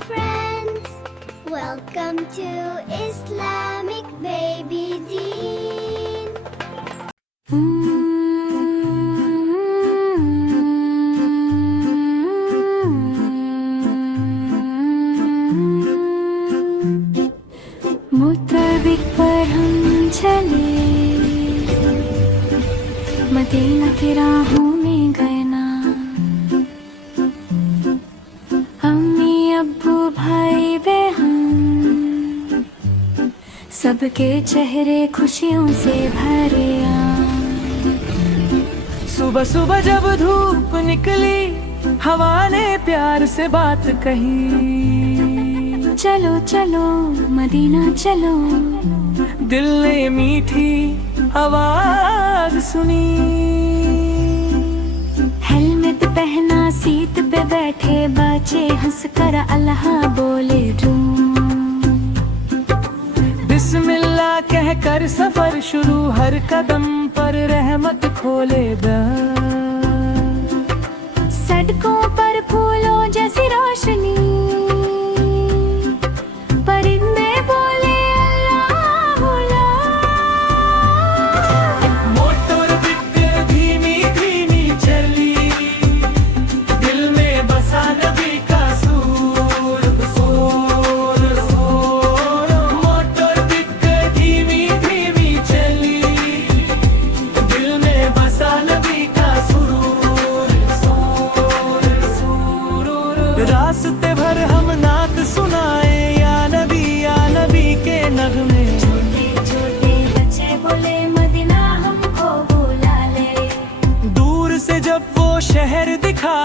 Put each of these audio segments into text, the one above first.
friends, welcome to Islamic Baby Deen. मुतबिक पर हम चले, मदीना की राहों में गए ना। अम्मी अब्बू भाई बहन, सबके चेहरे खुशियों से भरे आ। सुबह सुबह जब धूप निकली, हवा ने प्यार से बात कही, चलो चलो मदीना चलो। दिल ने मीठी आवाज सुनी, हेलमेट पहना सीट पे बैठे बच्चे हंसकर अल्लाह बोले बिस्मिल्लाह कहकर सफर शुरू, हर कदम पर रहमत खोले दा। सड़कों पर फूलों जैसी रोशनी, परिंदे बोले अल्लाह अल्लाह। मोटर बिक धीमी धीमी चली, दिल में बसा नबी का सूर सूर सूर। मोटर बिक धीमी धीमी चली, दिल में बसा नबी का सूर सूर सूर। रास्ते भर हम नात सुनाए या नबी के नगमे। छोटे छोटे बच्चे बोले मदीना हमको बुला ले। दूर से जब वो शहर दिखा,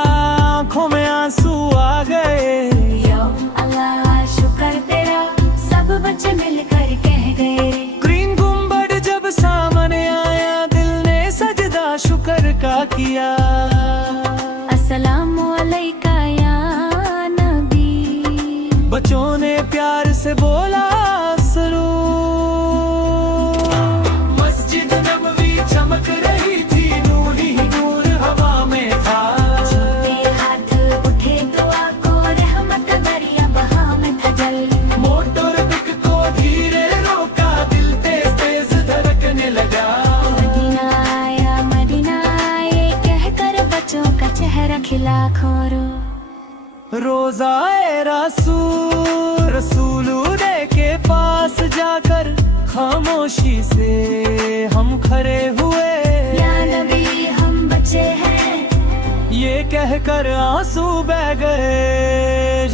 आंखों में आंसू आ गए। यो अल्लाह शुक्र तेरा, सब बच्चे मिलकर कह गए। ग्रीन गुम्बद जब सामने आया, दिल ने सजदा शुक्र का किया। अस्सलामु अलैका या नबी, बच्चों ने प्यार से बोला सरूर। मस्जिद नबवी चमक रही थी, नूर ही नूर हवा में था। छोटे हाथ उठे दुआ को, रहमत दरिया बहा में था जल। मोटर बिक को धीरे रोका, दिल तेज तेज धड़कने लगा। मदीना आए कहकर बच्चों का चेहरा खिला खोरो। रोज़ाए रसूल रसूलुल्लाह के पास जाकर, खामोशी से हम खड़े हुए। या नबी हम बच्चे हैं, ये कहकर आंसू बह गए।